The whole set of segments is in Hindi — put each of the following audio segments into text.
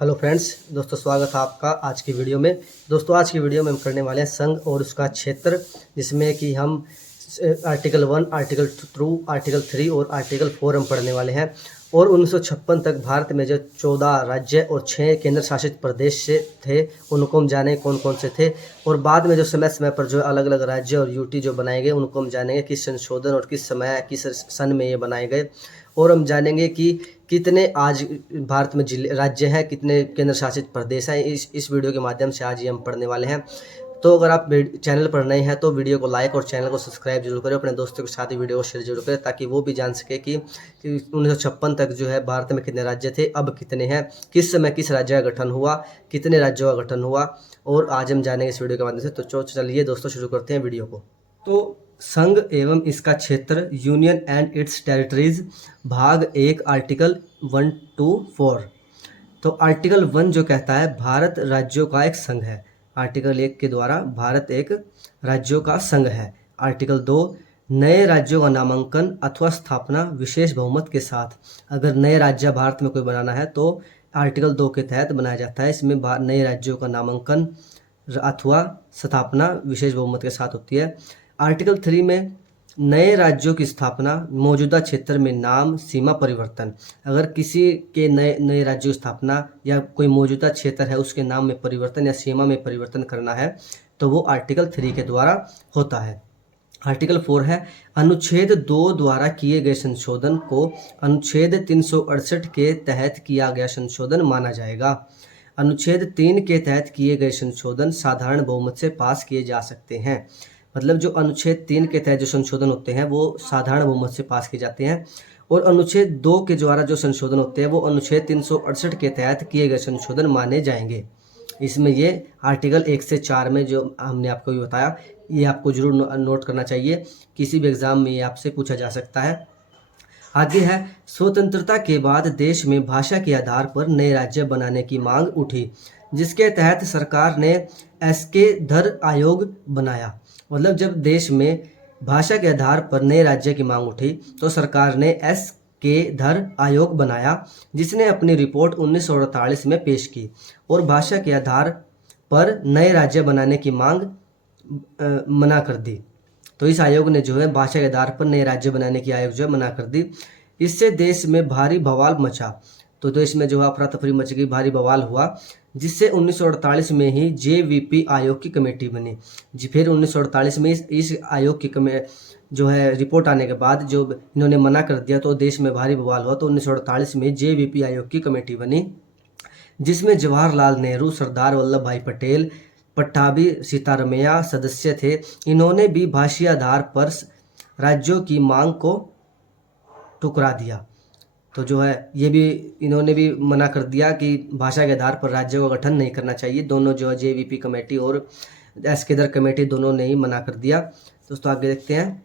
हेलो फ्रेंड्स, दोस्तों स्वागत है आपका आज की वीडियो में। दोस्तों आज की वीडियो में हम करने वाले हैं संघ और उसका क्षेत्र, जिसमें कि हम आर्टिकल 1, आर्टिकल 2, आर्टिकल 3 और आर्टिकल 4 हम पढ़ने वाले हैं। और 1956 तक भारत में जो 14 राज्य और 6 केंद्र शासित प्रदेश से थे, उनको हम जानेंगे कौन कौन से थे। और बाद में जो समय समय पर जो अलग अलग राज्य और यूटी जो बनाए गए, उनको हम जानेंगे किस संशोधन और किस समय किस सन में ये बनाए गए। और हम जानेंगे कि कितने आज भारत में जिले राज्य हैं, कितने केंद्र शासित प्रदेश हैं। इस वीडियो के माध्यम से आज ये हम पढ़ने वाले हैं। तो अगर आप चैनल पर नए हैं तो वीडियो को लाइक और चैनल को सब्सक्राइब जरूर करें। अपने दोस्तों के साथ ही वीडियो को शेयर जरूर करें, ताकि वो भी जान सके कि 1956 तक जो है भारत में कितने राज्य थे, अब कितने हैं, किस समय किस राज्य का गठन हुआ, कितने राज्यों का गठन हुआ। और आज हम जानेंगे इस वीडियो के माध्यम से। तो चलिए दोस्तों शुरू करते हैं वीडियो को। तो संघ एवं इसका क्षेत्र, यूनियन एंड इट्स टेरिटरीज, भाग 1, आर्टिकल 1 to 4। तो आर्टिकल 1 जो कहता है भारत राज्यों का एक संघ है। आर्टिकल 1 के द्वारा भारत एक राज्यों का संघ है। आर्टिकल 2, नए राज्यों का नामांकन अथवा स्थापना विशेष बहुमत के साथ। अगर नए राज्य भारत में कोई बनाना है तो आर्टिकल 2 के तहत बनाया जाता है। इसमें नए राज्यों का नामांकन अथवा स्थापना विशेष बहुमत के साथ होती है। आर्टिकल 3 में नए राज्यों की स्थापना, मौजूदा क्षेत्र में नाम सीमा परिवर्तन। अगर किसी के नए राज्यों की स्थापना या कोई मौजूदा क्षेत्र है उसके नाम में परिवर्तन या सीमा में परिवर्तन करना है तो वो आर्टिकल 3 के द्वारा होता है। आर्टिकल 4 है अनुच्छेद 2 द्वारा किए गए संशोधन को अनुच्छेद 368 के तहत किया गया संशोधन माना जाएगा। अनुच्छेद 3 के तहत किए गए संशोधन साधारण बहुमत से पास किए जा सकते हैं। मतलब जो अनुच्छेद 3 के तहत जो संशोधन होते हैं वो साधारण बहुमत से पास किए जाते हैं। और अनुच्छेद 2 के द्वारा जो संशोधन होते हैं वो अनुच्छेद 368 के तहत किए गए संशोधन माने जाएंगे। इसमें ये आर्टिकल 1 से 4 में जो हमने आपको भी बताया, ये आपको जरूर नोट करना चाहिए, किसी भी एग्जाम में ये आपसे पूछा जा सकता है। आगे है स्वतंत्रता के बाद देश में भाषा के आधार पर नए राज्य बनाने की मांग उठी, जिसके तहत सरकार ने एसके धर आयोग बनाया। मतलब जब देश में भाषा के आधार पर नए राज्य की मांग उठी तो सरकार ने एस के धर आयोग बनाया, जिसने अपनी रिपोर्ट 1948 में पेश की और भाषा के आधार पर नए राज्य बनाने की मांग मना कर दी। तो इस आयोग ने जो है भाषा के आधार पर नए राज्य बनाने की आयोग जो है मना कर दी। इससे देश में भारी बवाल मचा। तो देश में जो है अफरा तफरी मच गई, भारी बवाल हुआ, जिससे 1948 में ही जेवीपी आयोग की कमेटी बनी। जी फिर 1948 में इस आयोग की जो है रिपोर्ट आने के बाद जो इन्होंने मना कर दिया तो देश में भारी बवाल हुआ। तो 1948 में जेवीपी आयोग की कमेटी बनी, जिसमें जवाहरलाल नेहरू, सरदार वल्लभ भाई पटेल, पट्टाभी सीतारमैया सदस्य थे। इन्होंने भी भाषीय आधार पर राज्यों की मांग को ठुकरा दिया। तो जो है ये भी इन्होंने भी मना कर दिया कि भाषा के आधार पर राज्यों का गठन नहीं करना चाहिए। दोनों जो है जेवीपी कमेटी और एसकेदर कमेटी दोनों ने ही मना कर दिया। दोस्तों आगे देखते हैं।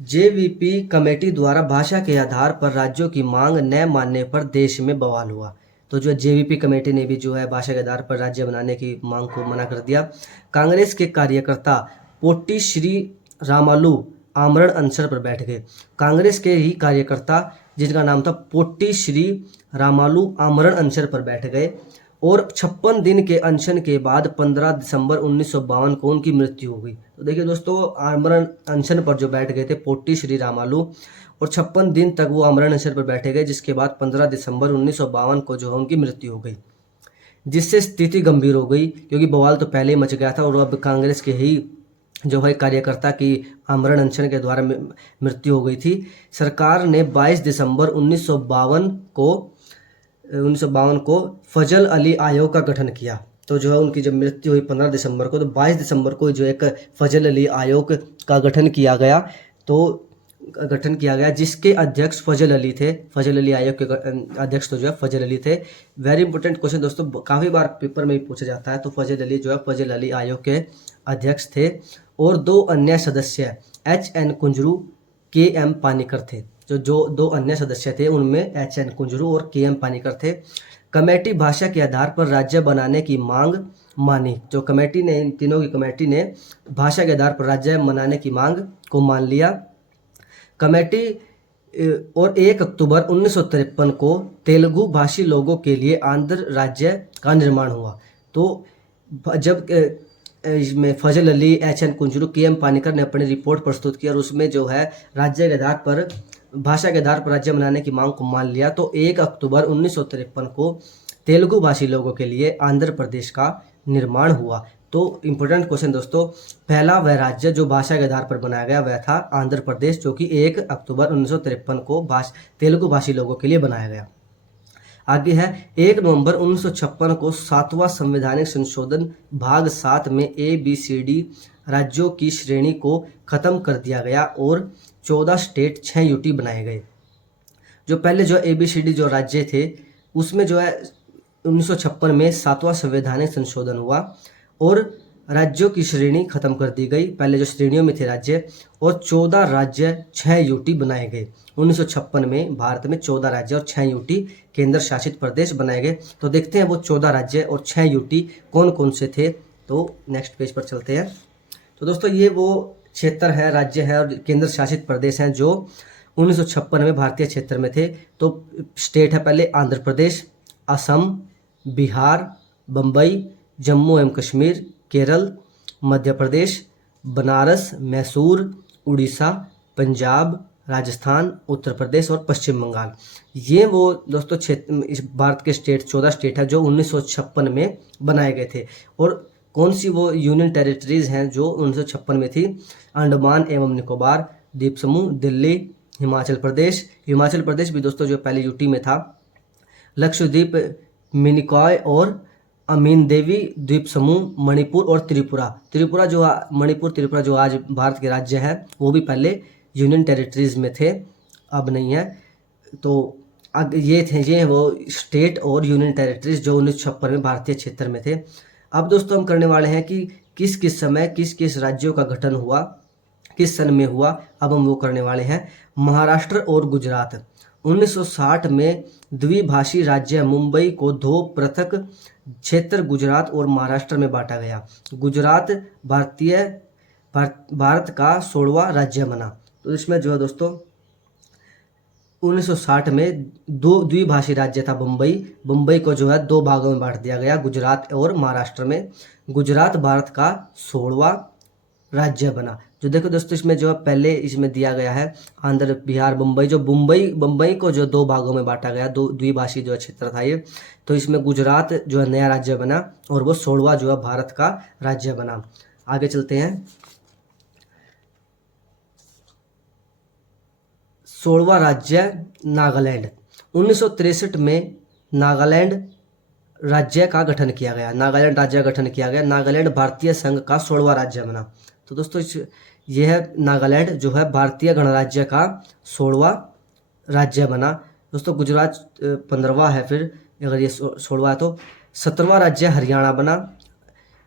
जेवीपी कमेटी द्वारा भाषा के आधार पर राज्यों की मांग न मानने पर देश में बवाल हुआ। तो जो जेवीपी कमेटी ने भी जो है भाषा के आधार पर राज्य बनाने की मांग को मना कर दिया। कांग्रेस के कार्यकर्ता पोट्टी श्री रामालू आमरण अनशन पर बैठ गए। कांग्रेस के ही कार्यकर्ता जिनका नाम था पोट्टी श्री रामालू आमरण अनशन पर बैठ गए और 56 दिन के अनशन के बाद 15 दिसंबर 1952 को उनकी मृत्यु हो गई। तो देखिए दोस्तों, आमरण अनशन पर जो बैठ गए थे पोट्टी श्री रामालू, और 56 दिन तक वो आमरण अनशन पर बैठे गए, जिसके बाद 15 दिसंबर 1952 को जो है उनकी मृत्यु हो गई, जिससे स्थिति गंभीर हो गई, क्योंकि बवाल तो पहले ही मच गया था और अब कांग्रेस के ही जो है कार्यकर्ता की आमरण अनशन के द्वारा मृत्यु हो गई थी। सरकार ने 22 दिसंबर 1952 को फजल अली आयोग का गठन किया। तो जो है उनकी जब मृत्यु हुई 15 दिसंबर को, तो 22 दिसंबर को जो एक फजल अली आयोग का गठन किया गया। जिसके अध्यक्ष फजल अली थे। फजल अली आयोग के अध्यक्ष तो जो है फजल अली थे। वेरी इंपॉर्टेंट क्वेश्चन दोस्तों, काफ़ी बार पेपर में भी पूछा जाता है। तो फजल अली जो है फजल अली आयोग के अध्यक्ष थे और 2 अन्य सदस्य HN कुंजरू, KM पानीकर थे। जो 2 अन्य सदस्य थे उनमें HN कुंजरू और KM पानीकर थे। कमेटी भाषा के आधार पर राज्य बनाने की मांग मानी। जो कमेटी ने, इन तीनों की कमेटी ने भाषा के आधार पर राज्य बनाने की मांग को मान लिया। कमेटी और 1 अक्टूबर 1953 को तेलुगु भाषी लोगों के लिए आंध्र राज्य का निर्माण हुआ। तो जब इसमें फजल अली, एच.एन. कुंजरू, के.एम. पानीकर ने अपनी रिपोर्ट प्रस्तुत की और उसमें जो है राज्य के आधार पर, भाषा के आधार पर राज्य बनाने की मांग को मान लिया, तो 1 अक्टूबर 1953 को तेलुगु भाषी लोगों के लिए आंध्र प्रदेश का निर्माण हुआ। तो इम्पोर्टेंट क्वेश्चन दोस्तों, पहला वह राज्य जो भाषा के आधार पर बनाया गया वह था आंध्र प्रदेश, जो कि 1 अक्टूबर 1953 को तेलुगु भाषी लोगों के लिए बनाया गया। आगे है 1 नवंबर 1956 को 7वां संवैधानिक संशोधन भाग 7 में ABCD राज्यों की श्रेणी को खत्म कर दिया गया और 14 स्टेट 6 यूटी बनाए गए। जो पहले जो ABCD जो राज्य थे उसमें जो है 1956 में 7वां संवैधानिक संशोधन हुआ और राज्यों की श्रेणी खत्म कर दी गई। पहले जो श्रेणियों में थे राज्य, और 14 राज्य 6 यूटी बनाए गए। 1956 में भारत में 14 राज्य और 6 यूटी केंद्र शासित प्रदेश बनाए गए। तो देखते हैं वो 14 राज्य और 6 यूटी कौन कौन से थे। तो नेक्स्ट पेज पर चलते हैं। तो दोस्तों ये वो क्षेत्र है, राज्य है और केंद्र शासित प्रदेश हैं जो 1956 में भारतीय क्षेत्र में थे। तो स्टेट है पहले आंध्र प्रदेश, असम, बिहार, बम्बई, जम्मू एवं कश्मीर, केरल, मध्य प्रदेश, बनारस, मैसूर, उड़ीसा, पंजाब, राजस्थान, उत्तर प्रदेश और पश्चिम बंगाल। ये वो दोस्तों क्षेत्र, इस भारत के स्टेट 14 स्टेट है जो 1956 में बनाए गए थे। और कौन सी वो यूनियन टेरिटरीज हैं जो 1956 में थी? अंडमान एवं निकोबार द्वीप समूह, दिल्ली, हिमाचल प्रदेश। हिमाचल प्रदेश भी दोस्तों जो पहले यूटी में था। लक्षद्वीप, मिनिकॉय और अमीन देवी द्वीप समूह, मणिपुर और त्रिपुरा। मणिपुर त्रिपुरा जो आज भारत के राज्य हैं वो भी पहले यूनियन टेरिटरीज में थे, अब नहीं है। तो ये वो स्टेट और यूनियन टेरिटरीज जो 1956 में भारतीय क्षेत्र में थे। अब दोस्तों हम करने वाले हैं कि किस किस समय किस किस राज्यों का गठन हुआ, किस सन में हुआ। अब हम वो करने वाले हैं। महाराष्ट्र और गुजरात। 1960 में द्विभाषी राज्य मुंबई को 2 पृथक क्षेत्र गुजरात और महाराष्ट्र में बांटा गया। गुजरात भारत का 16वां राज्य बना। तो इसमें जो है दोस्तों 1960 में 2 द्विभाषी राज्य था बम्बई को जो है 2 भागों में बांट दिया गया, गुजरात और महाराष्ट्र में। गुजरात भारत का 16वां राज्य बना। जो देखो दोस्तों इसमें जो है पहले इसमें दिया गया है आंध्र, बिहार, बम्बई। जो बम्बई को जो 2 भागों में बांटा गया, 2 द्विभाषी जो क्षेत्र था ये। तो इसमें गुजरात जो है नया राज्य बना और वो 16वां जो है भारत का राज्य बना। आगे चलते हैं। 16वां राज्य नागालैंड। 1963 में नागालैंड राज्य का गठन किया गया। नागालैंड भारतीय संघ का 16वां राज्य बना। तो दोस्तों यह है नागालैंड जो है भारतीय गणराज्य का 16वां राज्य बना। दोस्तों गुजरात 15वां है, फिर अगर ये 16वां है तो 17वां राज्य हरियाणा बना।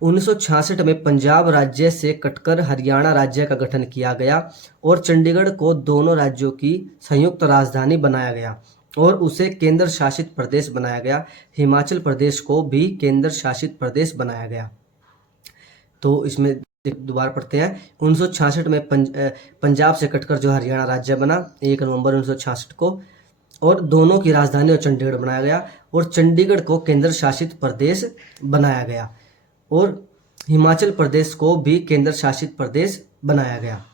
1966 में पंजाब राज्य से कटकर हरियाणा राज्य का गठन किया गया और चंडीगढ़ को दोनों राज्यों की संयुक्त राजधानी बनाया गया और उसे केंद्र शासित प्रदेश बनाया गया। हिमाचल प्रदेश को भी केंद्र शासित प्रदेश बनाया गया। तो इसमें दोबारा पढ़ते हैं। 1966 में पंजाब से कटकर जो हरियाणा राज्य बना 1 नवंबर 1966 को, और दोनों की राजधानी और चंडीगढ़ बनाया गया और चंडीगढ़ को केंद्र शासित प्रदेश बनाया गया और हिमाचल प्रदेश को भी केंद्र शासित प्रदेश बनाया गया।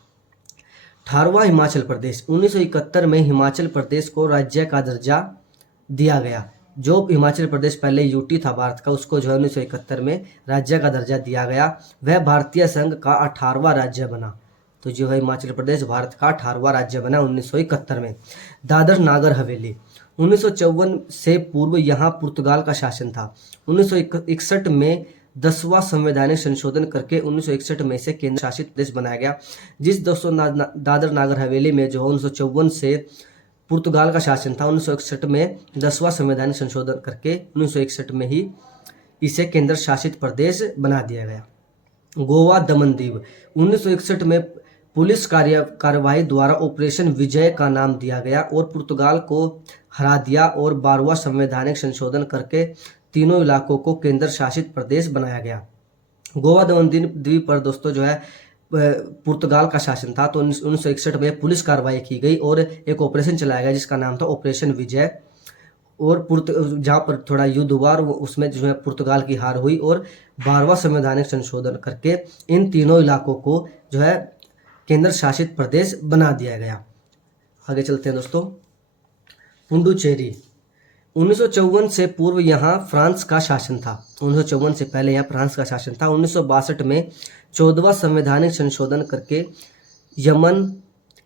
18वां हिमाचल प्रदेश। 1971 में हिमाचल प्रदेश को राज्य का दर्जा दिया गया। जो हिमाचल प्रदेश पहले यूटी था भारत का, उसको जो है 1971 में राज्य का दर्जा दिया गया। वह भारतीय संघ का 18वां राज्य बना। तो जो है हिमाचल प्रदेश भारत का 18वां राज्य बना 1971 में। दादर नागर हवेली। 1954 से पूर्व यहाँ पुर्तगाल का शासन था। 1961 में 10वां संवैधानिक संशोधन करके 1961 में से केंद्र शासित प्रदेश बनाया गया। जिस दोस्तों दादर नागर हवेली में जो 1954 से पुर्तगाल का शासन था, 1961 में 10वां संवैधानिक संशोधन करके 1961 में ही इसे केंद्र शासित प्रदेश बना दिया गया। गोवा दमन दीव। 1961 में पुलिस कार्यवाही द्वारा ऑपरेशन विजय का नाम दिया गया और पुर्तगाल को हरा दिया और 12वां संवैधानिक संशोधन करके तीनों इलाकों को केंद्र शासित प्रदेश बनाया गया। गोवा दमन द्वीप पर दोस्तों जो है पुर्तगाल का शासन था। तो 1961 में पुलिस कार्रवाई की गई और एक ऑपरेशन चलाया गया जिसका नाम था ऑपरेशन विजय। और जहाँ पर थोड़ा युद्ध हुआ और उसमें जो है पुर्तगाल की हार हुई और 12वां संवैधानिक संशोधन करके इन तीनों इलाकों को जो है केंद्र शासित प्रदेश बना दिया गया। आगे चलते हैं दोस्तों। पुडुचेरी 1954 से पूर्व यहाँ फ्रांस का शासन था। 1954 से पहले यहाँ फ्रांस का शासन था। 1962 में 14वां संवैधानिक संशोधन करके यमन,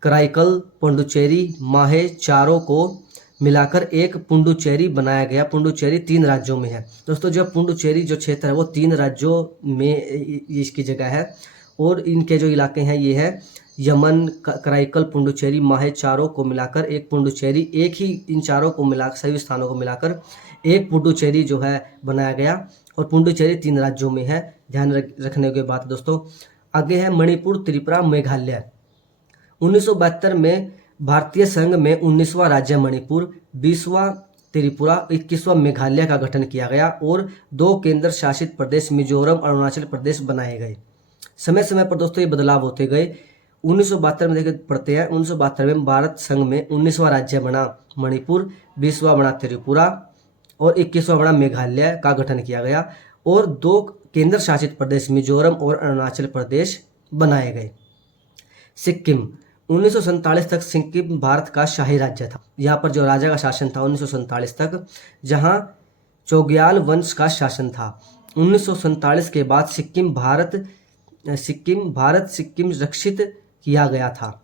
कराईकल, पुडुचेरी, माहे चारों को मिलाकर एक पुडुचेरी बनाया गया। पुडुचेरी 3 राज्यों में है दोस्तों। जो पुडुचेरी जो क्षेत्र है वो 3 राज्यों में इसकी जगह है और इनके जो इलाके हैं ये है यमन, कराईकल, पुडुचेरी, माहे चारों को मिलाकर एक पुडुचेरी, एक ही इन चारों को मिलाकर सभी स्थानों को मिलाकर एक पुडुचेरी जो है बनाया गया। और पुडुचेरी 3 राज्यों में है, ध्यान रखने की बात दोस्तों। आगे है मणिपुर, त्रिपुरा, मेघालय। 1972 में भारतीय संघ में 19वां राज्य मणिपुर, 20वां त्रिपुरा, 21वां मेघालय का गठन किया गया और 2 केंद्र शासित प्रदेश मिजोरम, अरुणाचल प्रदेश बनाए गए। समय समय पर दोस्तों ये बदलाव होते गए। 1972 में देखे पढ़ते हैं, 1972 में भारत संघ में 19वां राज्य बना मणिपुर, 20वां बना त्रिपुरा और 21वां बना मेघालय का गठन किया गया और 2 केंद्र शासित प्रदेश मिजोरम और अरुणाचल प्रदेश बनाए गए। सिक्किम 1947 तक सिक्किम भारत का शाही राज्य था। यहाँ पर जो राजा का शासन था 1947 तक, जहाँ चोग्याल वंश का शासन था। 1947 के बाद सिक्किम रक्षित किया गया था।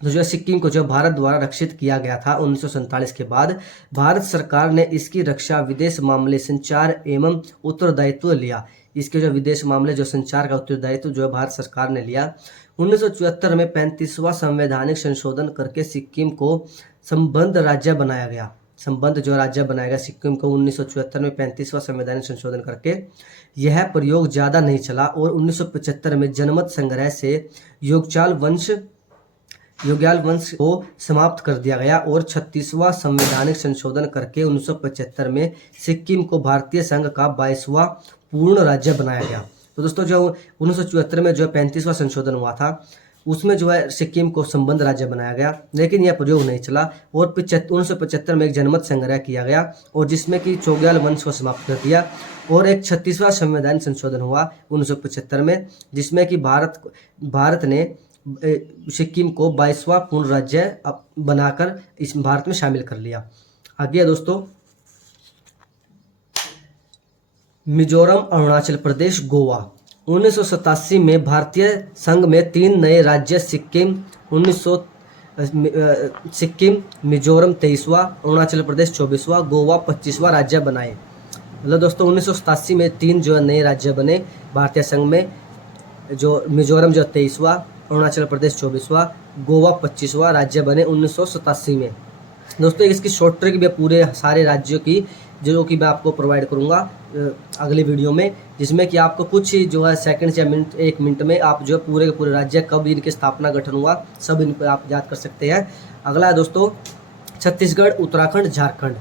तो जो सिक्किम को जो भारत द्वारा रक्षित किया गया था 1947 के बाद, भारत सरकार ने इसकी रक्षा विदेश मामले, संचार एवं उत्तरदायित्व लिया। इसके जो विदेश मामले, जो संचार का उत्तरदायित्व जो भारत सरकार ने लिया। 1974 में 35वां संवैधानिक संशोधन करके सिक्किम को संबद्ध राज्य बनाया गया। संबद्ध जो राज्य बनाया गया सिक्किम को 1974 में 35वां संवैधानिक संशोधन करके। यह प्रयोग ज़्यादा नहीं चला और 1975 में जनमत संग्रह से योग्याल वंश को समाप्त कर दिया गया और 36वां संवैधानिक संशोधन करके 1975 में सिक्किम को भारतीय संघ का 22वां पूर्ण राज्य बनाया गया। तो दोस्तों जो 1974 में जो 35वां संशोधन हुआ था उसमें जो है सिक्किम को संबद्ध राज्य बनाया गया, लेकिन यह प्रयोग नहीं चला और 1975 में एक जनमत संग्रह किया गया और जिसमें कि चोग्याल वंश को समाप्त कर दिया और एक 36वां संवैधानिक संशोधन हुआ 1975 में, जिसमें कि भारत ने सिक्किम को 22वां पूर्ण राज्य बनाकर इस भारत में शामिल कर लिया। आगे दोस्तों मिजोरम, अरुणाचल प्रदेश, गोवा। 1987 में भारतीय संघ में 3 नए राज्य सिक्किम, मिजोरम 23वां, अरुणाचल प्रदेश 24वां, गोवा 25वां राज्य बनाए। मतलब दोस्तों 1987 में 3 जो नए राज्य बने भारतीय संघ में, जो मिजोरम जो 23वां, अरुणाचल प्रदेश 24वां, गोवा 25वां राज्य बने 1987 में। दोस्तों इसकी शॉर्ट ट्रिक भी पूरे सारे राज्यों की जो कि मैं आपको प्रोवाइड करूंगा अगले वीडियो में, जिसमें कि आपको कुछ ही जो है सेकंड या मिनट 1 मिनट में आप जो पूरे के पूरे राज्य कब इनकी स्थापना गठन हुआ सब इन पर आप याद कर सकते हैं। अगला है दोस्तों छत्तीसगढ़, उत्तराखंड, झारखंड।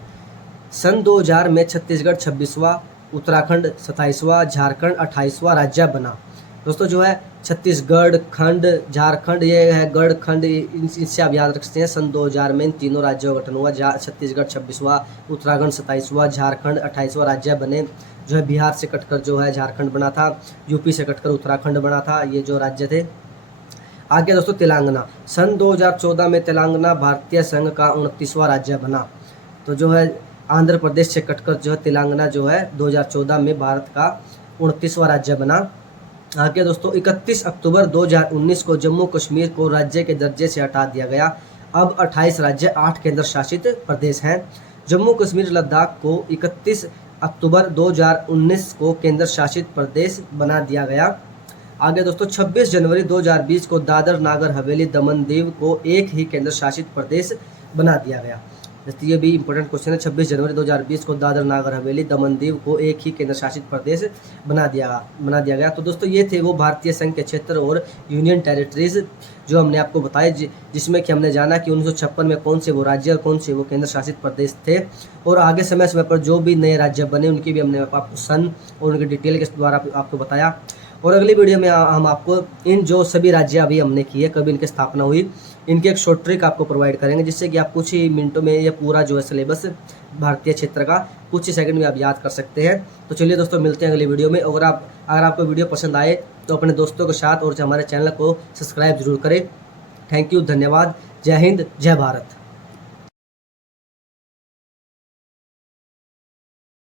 सन 2000 में छत्तीसगढ़ 26वां, उत्तराखंड 27वां, झारखंड 28वां राज्य बना। दोस्तों जो है छत्तीसगढ़, खंड, झारखंड, ये है गढ़ खंड, इनसे आप याद रख सकते हैं। सन 2000 में इन तीनों राज्यों का गठन हुआ। छत्तीसगढ़ 26वां, उत्तराखंड 27वां, झारखंड 28वां राज्य बने। जो है बिहार से कटकर जो है झारखंड बना था, यूपी से कटकर उत्तराखंड बना था, ये जो राज्य थे। आगे दोस्तों तेलंगाना। सन 2014 में तेलंगाना भारतीय संघ का 29वां राज्य बना। तो जो है आंध्र प्रदेश से कटकर जो है तेलंगाना जो है 2014 में भारत का 29वां राज्य बना। आगे दोस्तों 31 अक्टूबर 2019 को जम्मू कश्मीर को राज्य के दर्जे से हटा दिया गया। अब 28 राज्य 8 केंद्र शासित प्रदेश हैं। जम्मू कश्मीर लद्दाख को 31 अक्टूबर 2019 को केंद्र शासित प्रदेश बना दिया गया। आगे दोस्तों 26 जनवरी 2020 को दादर नागर हवेली दमन दीव को एक ही केंद्र शासित प्रदेश बना दिया गया। जैसे ये भी इंपॉर्टेंट क्वेश्चन है। 26 जनवरी 2020 को दादर नागर हवेली दमन दीव को एक ही केंद्र शासित प्रदेश बना दिया गया। तो दोस्तों ये थे वो भारतीय संघ के क्षेत्र और यूनियन टेरिटरीज जो हमने आपको बताए, जिसमें कि हमने जाना कि 1956 में कौन से वो राज्य और कौन से वो केंद्र शासित प्रदेश थे, और आगे समय समय पर जो भी नए राज्य बने उनकी भी हमने आपको सन और उनकी डिटेल के द्वारा आपको बताया। और अगली वीडियो में हम आपको इन जो सभी राज्य अभी हमने किए, कभी इनकी स्थापना हुई, इनके एक शॉर्ट ट्रिक आपको प्रोवाइड करेंगे, जिससे कि आप कुछ ही मिनटों में ये पूरा जो है सिलेबस भारतीय क्षेत्र का कुछ ही सेकंड में आप याद कर सकते हैं। तो चलिए दोस्तों, मिलते हैं अगली वीडियो में। अगर आपको वीडियो पसंद आए तो अपने दोस्तों के साथ और हमारे चैनल को सब्सक्राइब जरूर करें। थैंक यू, धन्यवाद, जय हिंद, जय भारत।